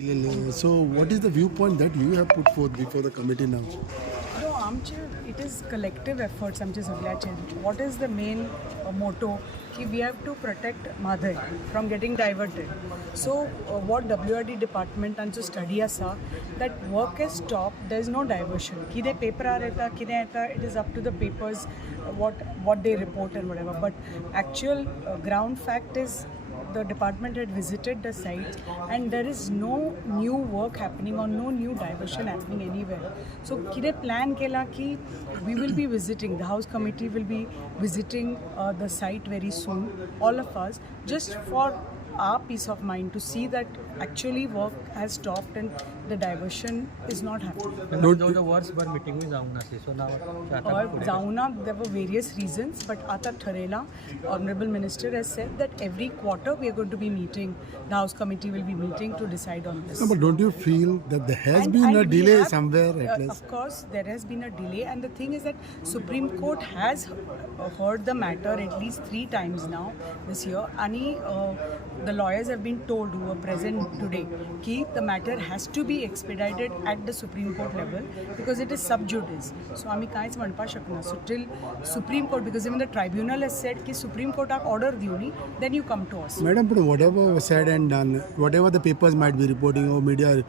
So, what is the viewpoint that you have put forth before the committee now? No, it is collective efforts. What is the main motto? Ki we have to protect Madhai from getting diverted. So, what WRD department and to study asa that work is stopped. There is no diversion. Kide paper aareta, kide aeta. It is up to the papers what they report and whatever. But actual ground fact is, the department had visited the site and there is no new work happening or no new diversion happening anywhere. So kide plan kela ki we will be visiting, the house committee will be visiting the site very soon, all of us, just for our peace of mind to see that actually work has stopped and the diversion is not happening. the words बर meeting में जाऊंगा से so now और जाऊना, there were various reasons, but आता ठरेला, Honorable Minister has said that every quarter we are going to be meeting, the House Committee will be meeting to decide on this. No, but don't you feel that there has been a we delay have, somewhere at least? Of course, there has been a delay, and the thing is that Supreme Court has heard the matter at least 3 times now this year. The lawyers have been told, who were present today, that the matter has to be expedited at the Supreme Court level because it is sub judice. So, आम्ही काहीच म्हणपा शकना. So till Supreme Court, because even the tribunal has said that Supreme Court have order दिवनी, then you come to us. Madam, but whatever was said and done, whatever the papers might be reporting or media,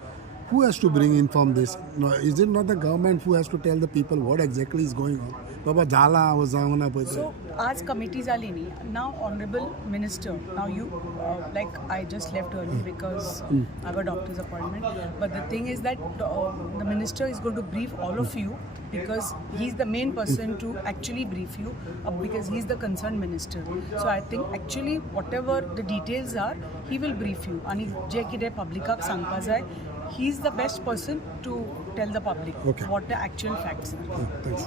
who has to inform this? No, is it not the government who has to tell the people what exactly is going on? Baba jala ho zauna pade. So, as committees are leaning, now Honorable Minister, now you, like I just left early because I have a doctor's appointment, but the thing is that the Minister is going to brief all of you because he's the main person to actually brief you because he's the concerned minister. So I think actually whatever the details are, he will brief you. And je kide publicak sangpa jay, he's the best person to tell the public what the actual facts are. Thanks.